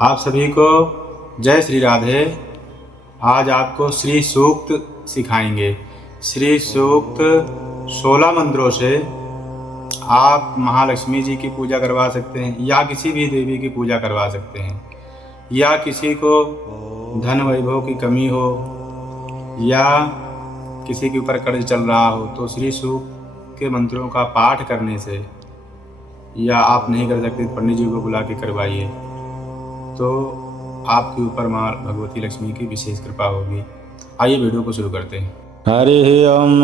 आप सभी को जय श्री राधे। आज आपको श्री सूक्त सिखाएंगे। श्री सूक्त 16 मंत्रों से आप महालक्ष्मी जी की पूजा करवा सकते हैं या किसी भी देवी की पूजा करवा सकते हैं, या किसी को धन वैभव की कमी हो या किसी के ऊपर कर्ज चल रहा हो तो श्री सूक्त के मंत्रों का पाठ करने से, या आप नहीं कर सकते पंडित जी को बुला के करवाइए, तो आपके ऊपर माँ भगवती लक्ष्मी की विशेष कृपा होगी। आइए वीडियो को शुरू करते हैं। हरि ओम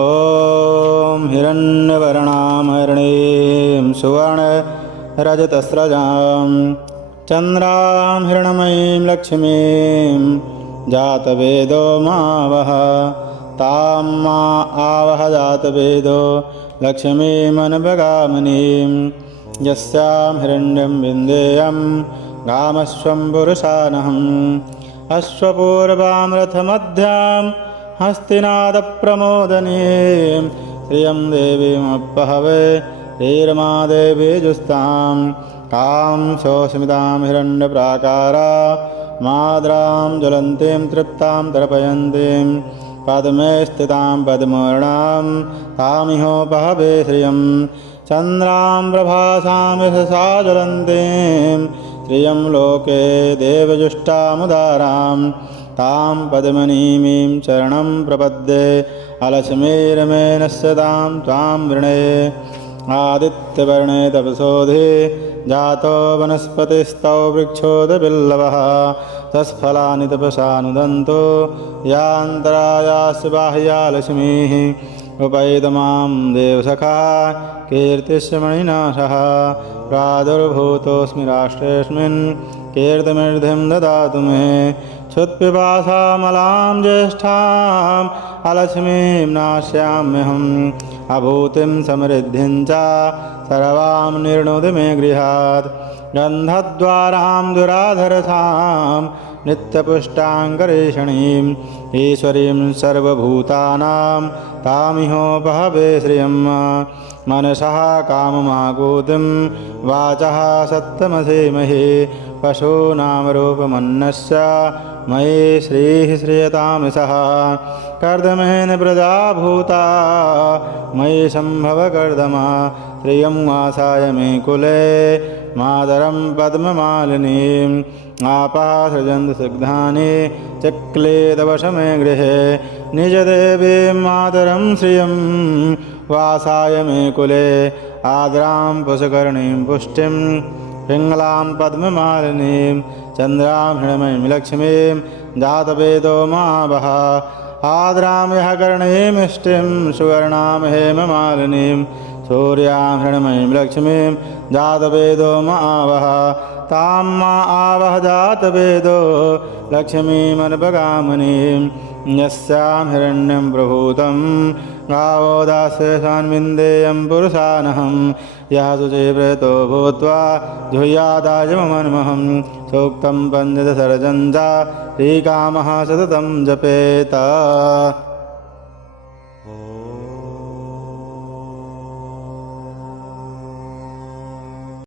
ओम हिरण्यवर्णां हिरण्यं सुवर्ण रजतस्रजां चन्द्रां हिरण्मयीं लक्ष्मीं जातवेदो मावह तां मा आवह जातवेदो लक्ष्मीमनभगामिनीं यस्यां हिरण्यं विन्देयं गामश्वं पुरुषानहम् अश्वपूर्वां रथमध्यां हस्तिनादप्रमोदनीं श्रियं देवीमपहवे श्रीरमादेवी जुस्तां कां सोऽस्मितां हिरण्यप्राकारा माद्रां ज्वलन्तीं तृप्तां तर्पयन्तीं पद्मे स्थितां पद्मवर्णां तामिहोपहवे श्रियं चन्द्रां प्रभासां यशसा ज्वलन्तीं श्रियं लोके देवजुष्टामुदारां तां पद्मनीमीं चरणं प्रपद्ये अलक्ष्मीर्मेनस्य तां त्वां वृणे आदित्यवर्णे तपसोधे जातो वनस्पतिस्तौ वृक्षोदबिल्लवः तस्फलानि तपसानुदन्तो यान्तरायास्य बाह्या लक्ष्मीः उपैतमां देवसखा कीर्तिस्मणिना सह प्रादुर्भूतोऽस्मि राष्ट्रेऽस्मिन् कीर्तिमृद्धिं ददातु मे क्षुत्पिपासामलां ज्येष्ठाम् अलक्ष्मीं नास्याम्यहम् अभूतिं समृद्धिं च सर्वां निर्णुदि मे गृहात् गन्धद्वारां दुराधरसां नित्यपुष्टाङ्करेषणीम् ईश्वरीं सर्वभूतानां तामिहोपहवे श्रियं मनसः काममाकूतिं वाचः सत्तमधीमहि पशूनां रूपमन्नस्य मयि श्रीः श्रियतां सः कर्दमेन प्रजाभूता मयि सम्भव कर्दमा श्रियं वासाय मे कुले मातरं पद्ममालिनीम् आपः सृजन्तु सिग्धानि चक्लेदवशमे गृहे निजदेवीं मातरं श्रियं वासाय मे कुले आद्रां पुष्करणीं पुष्टिं पिङ्गलां पद्ममालिनीं चन्द्रां हिरण्मयीं लक्ष्मीं जातवेदो मावह आद्रां यः कर्णीमिष्टिं सुवर्णां हेममालिनीं सूर्यां हिरण्मयीं लक्ष्मीं जातवेदो मावह तां मा आवह जातवेदो लक्ष्मीमनपगामिनीं यस्यां हिरण्यं प्रभूतं गावो दास्येषान् विन्देयं पुरुषानहं यः शुचिव्रतो भूत्वा जुह्यादायममन्महं सूक्तं पञ्चदशरजं च श्रीकामः सततं जपेत।